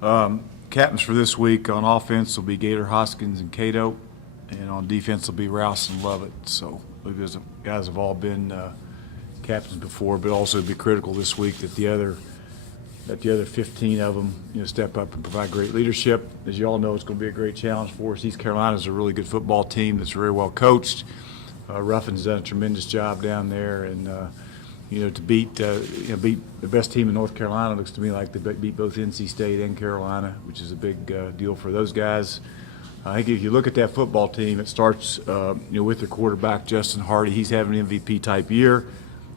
Captains for this week on offense will be Gator Hoskins and Cato, and on defense will be Rouse and Lovett. So those guys have all been captains before, but also be critical this week that the other 15 of them, step up and provide great leadership. As you all know, it's going to be a great challenge for us. East Carolina is a really good football team that's very well coached. Ruffin's done a tremendous job down there, and to beat the best team in North Carolina looks to me like they beat both NC State and Carolina, which is a big deal for those guys. I think if you look at that football team, it starts with their quarterback Justin Hardy. He's having an MVP type year.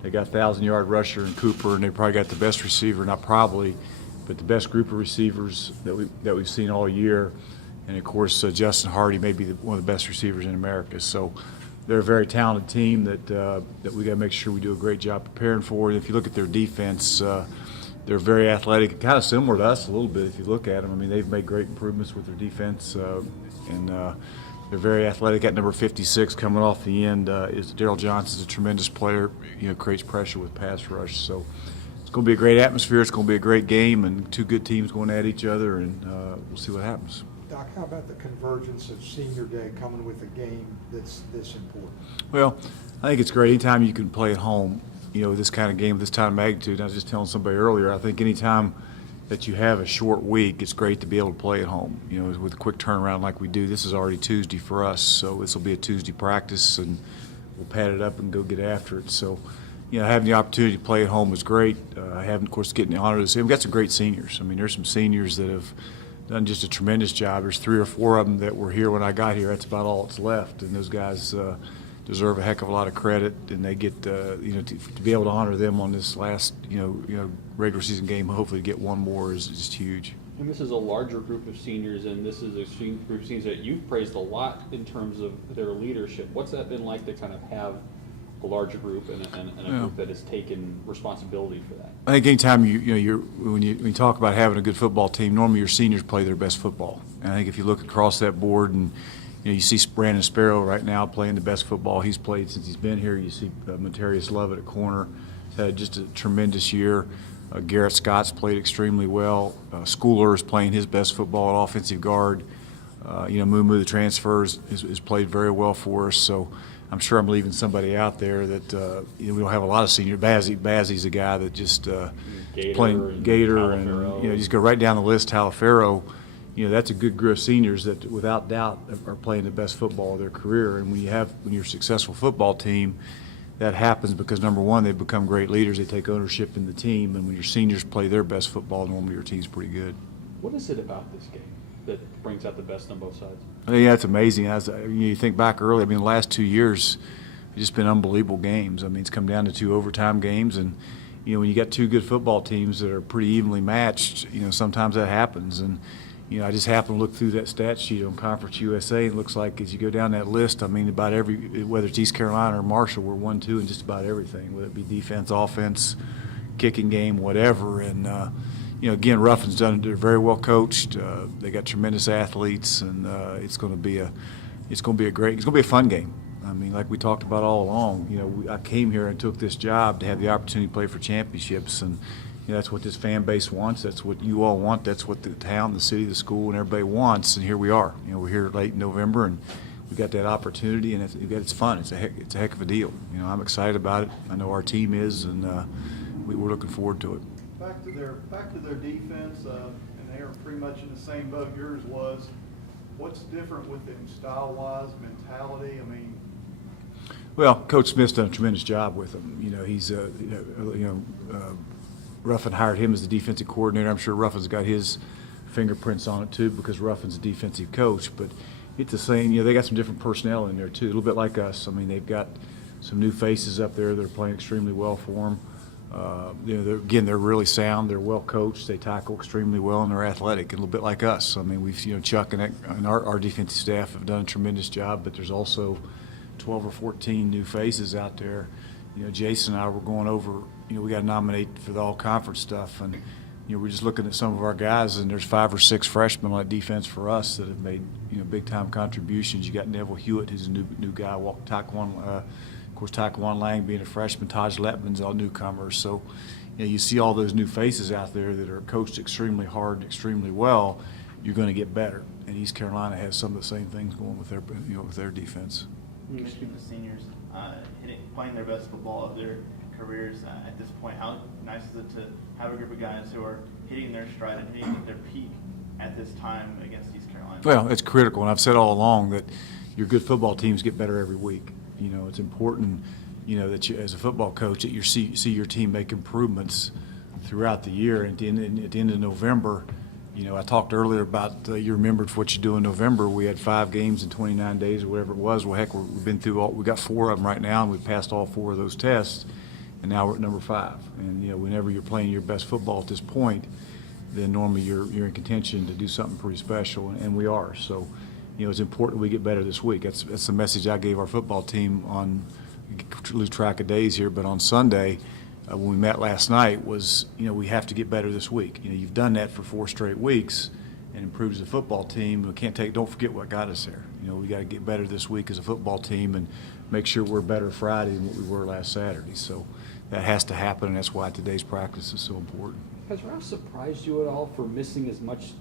They got 1,000-yard rusher in Cooper, and they probably got the best receiver, not probably, but the best group of receivers that we've seen all year. And of course, Justin Hardy may be one of the best receivers in America. So they're a very talented team that we got to make sure we do a great job preparing for. And if you look at their defense, they're very athletic, kind of similar to us a little bit if you look at them. I mean, they've made great improvements with their defense, and they're very athletic. At number 56, coming off the end, is Daryl Johnson's a tremendous player. Creates pressure with pass rush. So it's going to be a great atmosphere. It's going to be a great game, and two good teams going at each other, and we'll see what happens. Doc, how about the convergence of Senior Day coming with a game that's this important? Well, I think it's great anytime you can play at home. This kind of game, this time of magnitude. I was just telling somebody earlier, I think anytime that you have a short week, it's great to be able to play at home. With a quick turnaround like we do. This is already Tuesday for us, so this will be a Tuesday practice, and we'll pad it up and go get after it. So, having the opportunity to play at home was great. Having, of course, getting the honor to see. We've got some great seniors. I mean, there's some seniors that have done just a tremendous job. There's 3 or 4 of them that were here when I got here. That's about all that's left, and those guys deserve a heck of a lot of credit, and they get to be able to honor them on this last regular season game. Hopefully, get one more is just huge. And this is a larger group of seniors, and this is a group of seniors that you've praised a lot in terms of their leadership. What's that been like to kind of have a larger group and a group that has taken responsibility for that? I think anytime when you talk about having a good football team, normally your seniors play their best football. And I think if you look across that board and you see Brandon Sparrow right now playing the best football he's played since he's been here. You see Matarius Lovett at corner. He's had just a tremendous year. Garrett Scott's played extremely well. Schooler is playing his best football at offensive guard. Mumu, the transfers, has played very well for us. So I'm sure I'm leaving somebody out there that we don't have a lot of senior. Bazzy's a guy that just playing Gator and just go right down the list. Talaferro. That's a good group of seniors that, without doubt, are playing the best football of their career. And when you're a successful football team, that happens because, number one, they become great leaders. They take ownership in the team. And when your seniors play their best football, normally your team's pretty good. What is it about this game that brings out the best on both sides? Yeah, it's amazing. You think back early, the last 2 years, it's just been unbelievable games. It's come down to 2 overtime games. And, when you got 2 good football teams that are pretty evenly matched, sometimes that happens. And, I just happened to look through that stat sheet on Conference USA, and it looks like as you go down that list, about whether it's East Carolina or Marshall, we're 1-2 in just about everything, whether it be defense, offense, kicking game, whatever. And, again, Ruffin's they're very well coached. They got tremendous athletes, and it's going to be a fun game. Like we talked about all along, I came here and took this job to have the opportunity to play for championships, and that's what this fan base wants. That's what you all want. That's what the town, the city, the school, and everybody wants. And here we are. We're here late in November, and we got that opportunity, and it's fun. It's a heck of a deal. I'm excited about it. I know our team is, and we're looking forward to it. Back to their defense, and they are pretty much in the same boat yours was. What's different with them style-wise, mentality? Well, Coach Smith's done a tremendous job with them. He's Ruffin hired him as the defensive coordinator. I'm sure Ruffin's got his fingerprints on it too because Ruffin's a defensive coach. But it's the same. They got some different personnel in there too, a little bit like us. They've got some new faces up there that are playing extremely well for them. They're really sound. They're well coached. They tackle extremely well, and they're athletic, a little bit like us. We've Chuck and our defensive staff have done a tremendous job. But there's also 12 or 14 new faces out there. Jason and I were going over. We got to nominate for the all-conference stuff, and we're just looking at some of our guys, and there's 5 or 6 freshmen on defense for us that have made big-time contributions. You got Neville Hewitt, who's a new guy. Taquan Lang being a freshman. Taj Letman's all newcomers. So, you see all those new faces out there that are coached extremely hard and extremely well, you're going to get better. And East Carolina has some of the same things going with their, with their defense. You mentioned the seniors playing their best football of their careers at this point. How nice is it to have a group of guys who are hitting their stride and hitting their peak at this time against East Carolina? Well, it's critical, and I've said all along that your good football teams get better every week. It's important, that you, as a football coach, that you see your team make improvements throughout the year. And at the end of November, I talked earlier about you remembered what you do in November. We had 5 games in 29 days or whatever it was. Well, heck, we've been through we got 4 of them right now, and we've passed all 4 of those tests, and now we're at number 5. And whenever you're playing your best football at this point, then normally you're in contention to do something pretty special, and we are. So, it's important we get better this week. That's the message I gave our football team on, lose track of days here, but on Sunday, when we met last night, was, we have to get better this week. You've done that for 4 straight weeks and improved as a football team. Don't forget what got us there. We got to get better this week as a football team and make sure we're better Friday than what we were last Saturday. So that has to happen, and that's why today's practice is so important. Has Ralph surprised you at all for missing as much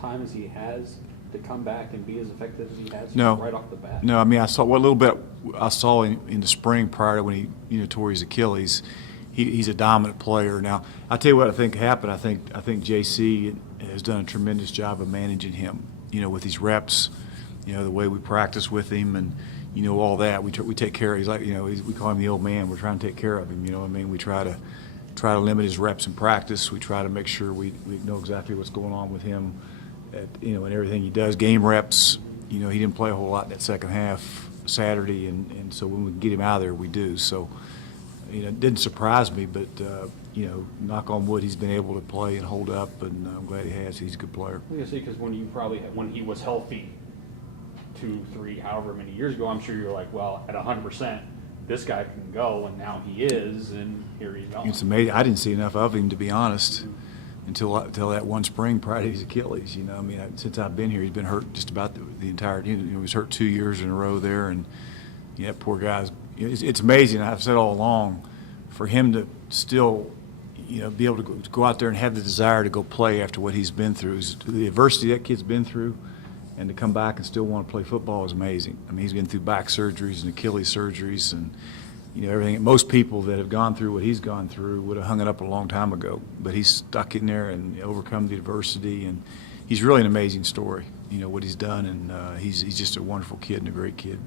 time as he has to come back and be as effective as he has No. right off the bat? No, I mean, I saw what little bit I saw in the spring prior to when he tore his Achilles. He's a dominant player. Now, I tell you what I think happened. I think JC has done a tremendous job of managing him. With his reps, the way we practice with him, and all that. We take care of. He's like, we call him the old man. We're trying to take care of him. I mean, we try to limit his reps in practice. We try to make sure we know exactly what's going on with him, and everything he does. Game reps. He didn't play a whole lot in that second half Saturday, and so when we can get him out of there, we do. So. It didn't surprise me, but, knock on wood, he's been able to play and hold up, and I'm glad he has. He's a good player. I was going to say, because when he was healthy 2, 3, however many years ago, I'm sure you're like, well, at 100%, this guy can go, and now he is, and here he's going. It's amazing. I didn't see enough of him, to be honest, until that one spring prior to his Achilles. I mean, since I've been here, he's been hurt just about the entire. He was hurt 2 years in a row there, and poor guy's. It's amazing. I've said all along, for him to still, be able to go out there and have the desire to go play after what he's been through, the adversity that kid's been through, and to come back and still want to play football is amazing. I mean, he's been through back surgeries and Achilles surgeries and everything. Most people that have gone through what he's gone through would have hung it up a long time ago, but he's stuck in there and overcome the adversity, and he's really an amazing story. What he's done, and he's just a wonderful kid and a great kid.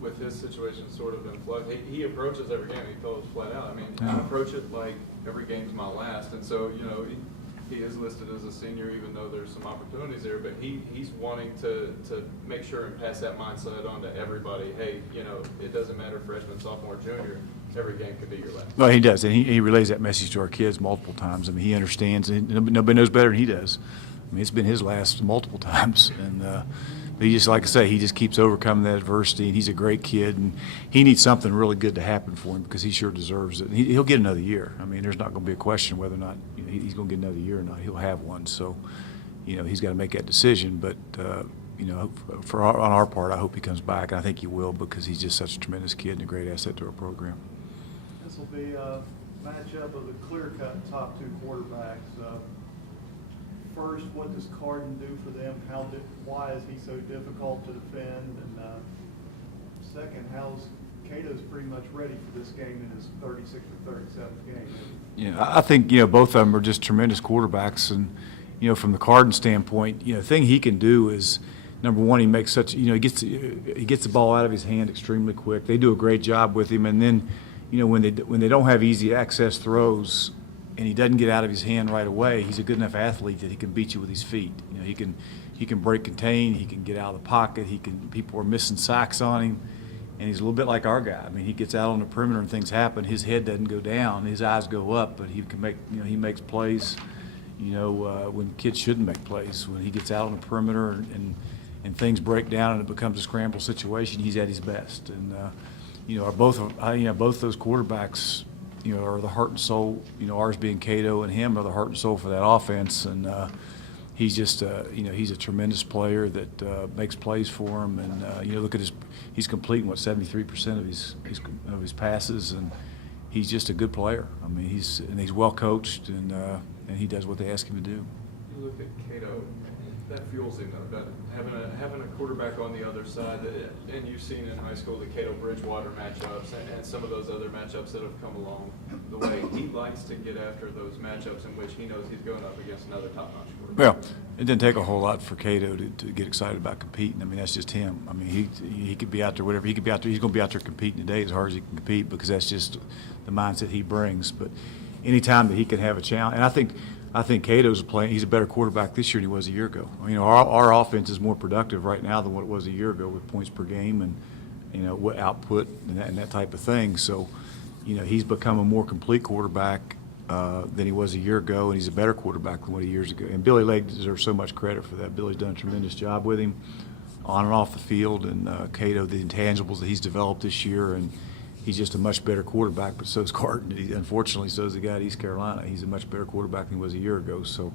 With his situation sort of in flux, he approaches every game. He told us flat out. I mean, I approach it like every game's my last, and so he is listed as a senior, even though there's some opportunities there. But he's wanting to make sure and pass that mindset on to everybody. Hey, it doesn't matter freshman, sophomore, junior. Every game could be your last. Well, he does, and he relays that message to our kids multiple times. I mean, he understands, and nobody knows better than he does. I mean, it's been his last multiple times, and he just, like I say, he just keeps overcoming that adversity, and he's a great kid, and he needs something really good to happen for him because he sure deserves it. He'll get another year. I mean, there's not going to be a question whether or not he's going to get another year or not. He'll have one, so he's got to make that decision. But on our part, I hope he comes back, and I think he will because he's just such a tremendous kid and a great asset to our program. This will be a matchup of the clear-cut top 2 quarterbacks. First, what does Carden do for them? Why is he so difficult to defend? And second, Cato's pretty much ready for this game in his 36th or 37th game. Yeah, I think both of them are just tremendous quarterbacks, and from the Carden standpoint, the thing he can do is, number one, he makes such he gets the ball out of his hand extremely quick. They do a great job with him, and then when they don't have easy access throws, and he doesn't get out of his hand right away, he's a good enough athlete that he can beat you with his feet. He can break contain, he can get out of the pocket, people are missing sacks on him, and he's a little bit like our guy. I mean, he gets out on the perimeter and things happen. His head doesn't go down, his eyes go up, but he can make he makes plays. When kids shouldn't make plays. When he gets out on the perimeter and things break down and it becomes a scramble situation, he's at his best. And both those quarterbacks. Are the heart and soul, ours being Cato and him are the heart and soul for that offense. And he's just, he's a tremendous player that makes plays for him. And, look at he's completing, 73% of his passes. And he's just a good player. I mean, he's well coached, and he does what they ask him to do. You look at Cato, that fuels him though, doesn't it? Having a quarterback on the other side, and you've seen in high school the Cato-Bridgewater matchups and some of those other matchups that have come along the way. He likes to get after those matchups in which he knows he's going up against another top-notch quarterback. Well, it didn't take a whole lot for Cato to get excited about competing. I mean, that's just him. I mean, he could be out there, whatever. He could be out there. He's going to be out there competing today as hard as he can compete because that's just the mindset he brings. But anytime that he can have a challenge, and I think Cato's he's a better quarterback this year than he was a year ago. You know, our offense is more productive right now than what it was a year ago with points per game and, you know, what output and that type of thing. So, you know, he's become a more complete quarterback than he was a year ago, and he's a better quarterback than what he years ago. And Billy Legg deserves so much credit for that. Billy's done a tremendous job with him on and off the field, and Cato, the intangibles that he's developed this year, and he's just a much better quarterback, but so is Carton. Unfortunately, so is the guy at East Carolina. He's a much better quarterback than he was a year ago. So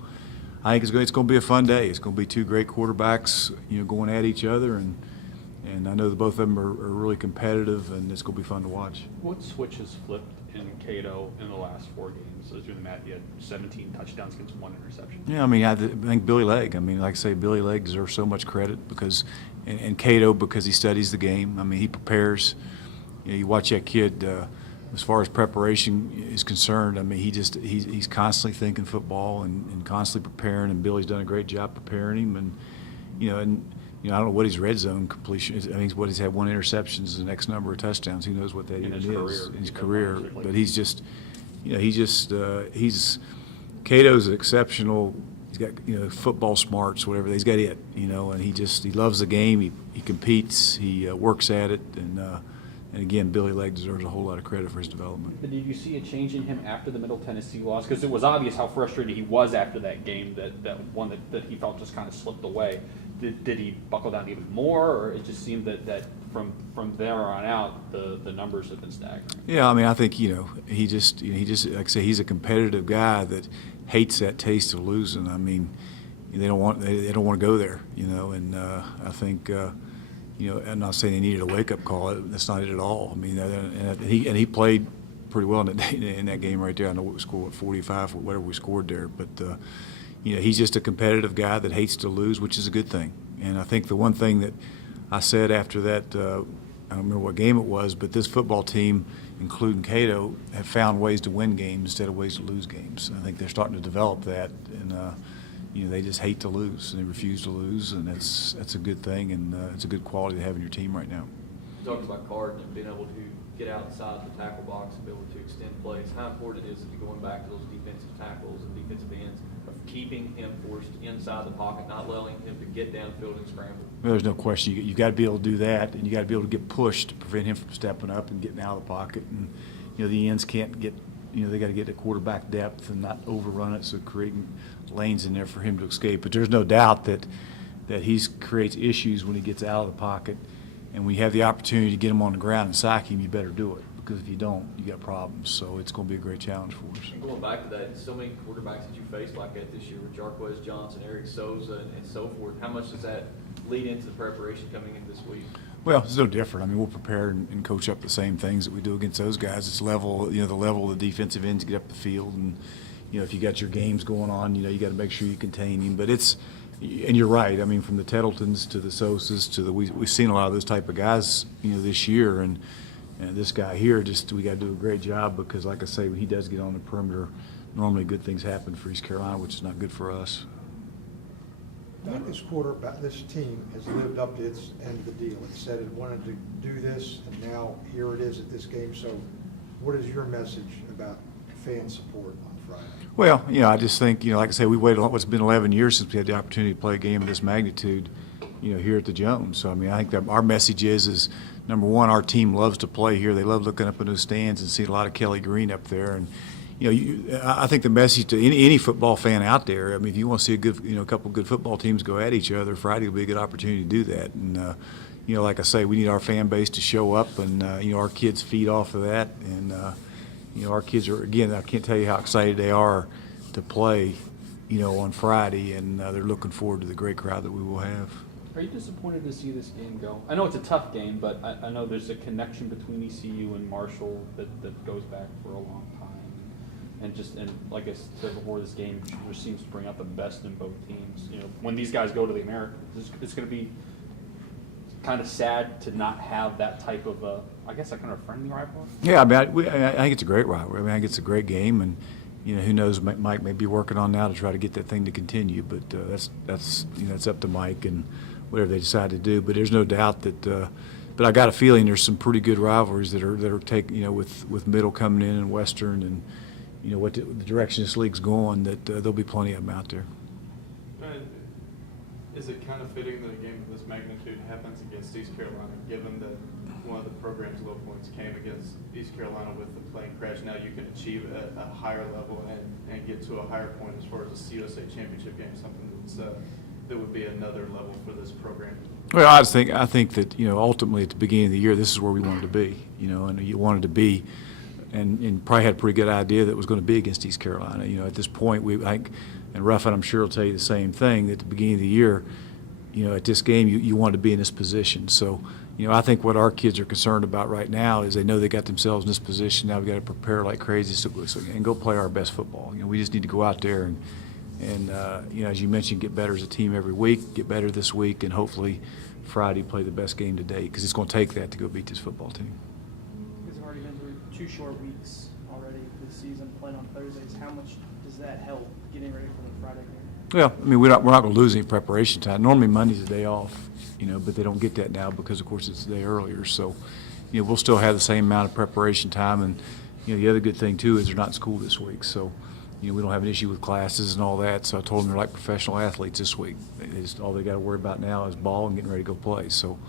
I think it's going to be a fun day. It's going to be two great quarterbacks, you know, going at each other, and I know that both of them are really competitive, and it's going to be fun to watch. What switches flipped in Cato in the last 4 games? So through the math, he had 17 touchdowns against 1 interception. Yeah, I mean, I think Billy Legg. I mean, like I say, Billy Legg deserves so much credit because, and Cato because he studies the game. I mean, he prepares. You know, you watch that kid. As far as preparation is concerned, I mean, he's constantly thinking football and constantly preparing. And Billy's done a great job preparing him. And you know, I don't know what his red zone completion is. I mean, he's had 1 interception, the next number of touchdowns. Who knows what that even is in his career? But he's just, you know, he's Cato's exceptional. He's got, you know, football smarts, whatever. He's got it, you know, and he loves the game. He competes. He works at it, and again, Billy Legg deserves a whole lot of credit for his development. But did you see a change in him after the Middle Tennessee loss? Because it was obvious how frustrated he was after that game, that one that he felt just kind of slipped away. Did he buckle down even more, or it just seemed that from there on out the numbers have been staggering? Yeah, I mean, I think, you know, he just like I say, he's a competitive guy that hates that taste of losing. I mean, they don't want to go there, you know, and I think. You know, I'm not saying he needed a wake-up call. That's not it at all. I mean, and he played pretty well in that game right there. I know we scored 45 or whatever we scored there, but you know, he's just a competitive guy that hates to lose, which is a good thing. And I think the one thing that I said after that, I don't remember what game it was, but this football team, including Cato, have found ways to win games instead of ways to lose games. I think they're starting to develop that, and you know, they just hate to lose, and they refuse to lose, and that's a good thing, and it's a good quality to have in your team right now. You talked about Carton and being able to get outside the tackle box and be able to extend plays. How important is it going back to those defensive tackles and defensive ends of keeping him forced inside the pocket, not allowing him to get downfield and scramble? Well, there's no question. You got to be able to do that, and you got to be able to get pushed to prevent him from stepping up and getting out of the pocket. And you know, the ends can't get. You know, they got to get the quarterback depth and not overrun it, so creating lanes in there for him to escape. But there's no doubt that he creates issues when he gets out of the pocket, and when you have the opportunity to get him on the ground and sack him, you better do it, because if you don't, you got problems. So it's going to be a great challenge for us. And going back to that, so many quarterbacks that you faced like that this year with Jarquez Johnson, Eric Souza, and so forth. How much does that lead into the preparation coming in this week? Well, it's no different. I mean, we'll prepare and coach up the same things that we do against those guys. It's level, you know, the level of the defensive ends get up the field, and you know, if you got your games going on, you know, you got to make sure you contain him. But it's, and you're right. I mean, from the Tettletons to the Sosas to the we've seen a lot of those type of guys, you know, this year, and this guy here, just we got to do a great job, because, like I say, when he does get on the perimeter, normally good things happen for East Carolina, which is not good for us. This team has lived up to its end of the deal. It said it wanted to do this, and now here it is at this game. So what is your message about fan support on Friday? Well, you know, I just think, you know, like I say, we waited, it's been 11 years since we had the opportunity to play a game of this magnitude, you know, here at the Jones. So, I mean, I think that our message is number one, our team loves to play here. They love looking up in those stands and seeing a lot of Kelly Green up there. And, you know, I think the message to any football fan out there, I mean, if you want to see a good, you know, a couple of good football teams go at each other, Friday will be a good opportunity to do that. And, you know, like I say, we need our fan base to show up, and, you know, our kids feed off of that. And, you know, our kids are, again, I can't tell you how excited they are to play, you know, on Friday, and they're looking forward to the great crowd that we will have. Are you disappointed to see this game go? I know it's a tough game, but I know there's a connection between ECU and Marshall that goes back for a long time. And like I said before, this game just seems to bring out the best in both teams. You know, when these guys go to the Americans, it's going to be kind of sad to not have that type of I guess a kind of friendly rivalry. Yeah, I mean, I think it's a great rivalry. I mean, I think it's a great game, and you know, who knows? Mike may be working on now to try to get that thing to continue, but that's you know, it's up to Mike and whatever they decide to do. But there's no doubt that. But I got a feeling there's some pretty good rivalries that are taking, you know, with Middle coming in and Western, and you know what the direction this league's going. That there'll be plenty of them out there. Is it kind of fitting that a game of this magnitude happens against East Carolina, given that one of the program's low points came against East Carolina with the plane crash? Now you can achieve a higher level and get to a higher point as far as a CUSA championship game, something that's that would be another level for this program. Well, I think that, you know, ultimately at the beginning of the year, this is where we wanted to be, you know, and you wanted to be, and probably had a pretty good idea that it was going to be against East Carolina. You know, at this point, and Ruffin, I'm sure will tell you the same thing, that at the beginning of the year, you know, at this game, you wanted to be in this position. So, you know, I think what our kids are concerned about right now is they know they got themselves in this position. Now we've got to prepare like crazy and go play our best football. You know, we just need to go out there and you know, as you mentioned, get better as a team every week, get better this week, and hopefully Friday play the best game to date, because it's going to take that to go beat this football team. You guys have already been through 2 short weeks already this season, playing on Thursdays. How much does that help getting ready for the Friday game? Well, I mean, we're not going to lose any preparation time. Normally Monday's a day off, you know, but they don't get that now because, of course, it's a day earlier. So, you know, we'll still have the same amount of preparation time. And, you know, the other good thing, too, is they're not in school this week. So, you know, we don't have an issue with classes and all that. So I told them they're like professional athletes this week. All they got to worry about now is ball and getting ready to go play. So,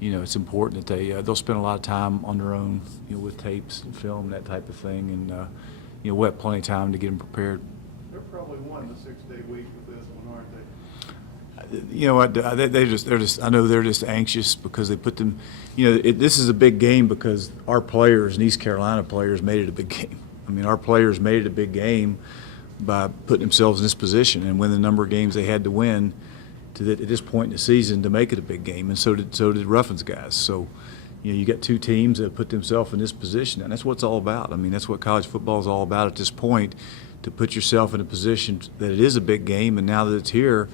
you know, it's important that they'll spend a lot of time on their own, you know, with tapes and film, that type of thing. And, you know, we'll have plenty of time to get them prepared. They're probably won the 6-day week with this one, aren't they? You know what? They're just. I know they're just anxious because they put them. You know, this is a big game because our players and East Carolina players made it a big game. I mean, our players made it a big game by putting themselves in this position and win the number of games they had to win at this point in the season to make it a big game, and so did Ruffin's guys. So, you know, you got 2 teams that put themselves in this position, and that's what it's all about. I mean, that's what college football is all about at this point, to put yourself in a position that it is a big game, and now that it's here,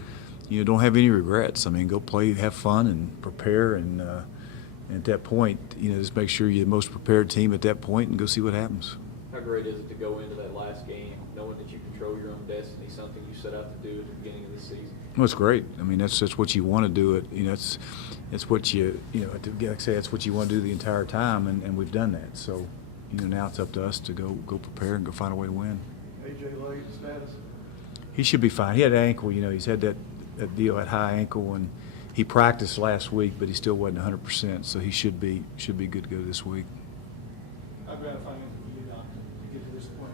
you know, don't have any regrets. I mean, go play, have fun, and prepare, and at that point, you know, just make sure you're the most prepared team at that point and go see what happens. How great is it to go into that last game knowing that you control your own destiny, something you set out to do at the beginning of the season? Well, it's great. I mean, that's what you want to do. It, you know, it's what you know, like I say, that's what you want to do the entire time, and we've done that. So, you know, now it's up to us to go prepare and go find a way to win. AJ Lake status? He should be fine. He had an ankle, you know, he's had that deal at high ankle, and he practiced last week, but he still wasn't 100%, so he should be good to go this week. How gratifying is it for you, Doc, to get to this point,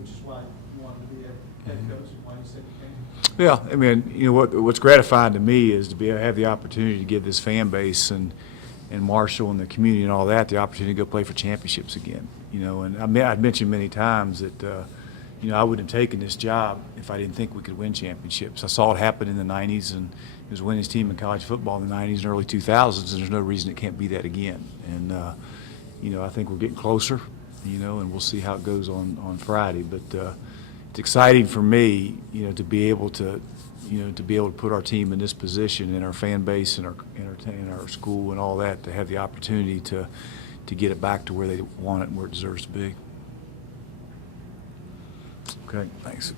which is why you wanted to be a head coach and why you said you came? Yeah, I mean, you know, what's gratifying to me is to have the opportunity to give this fan base and Marshall and the community and all that the opportunity to go play for championships again. You know, and I've mentioned many times that you know, I wouldn't have taken this job if I didn't think we could win championships. I saw it happen in the 90s, and it was winning his team in college football in the 90s and early 2000s, and there's no reason it can't be that again. And you know, I think we're getting closer, you know, and we'll see how it goes on Friday. But it's exciting for me, you know, to be able to put our team in this position, and our fan base and our school and all that, to have the opportunity to get it back to where they want it and where it deserves to be. Okay, thanks.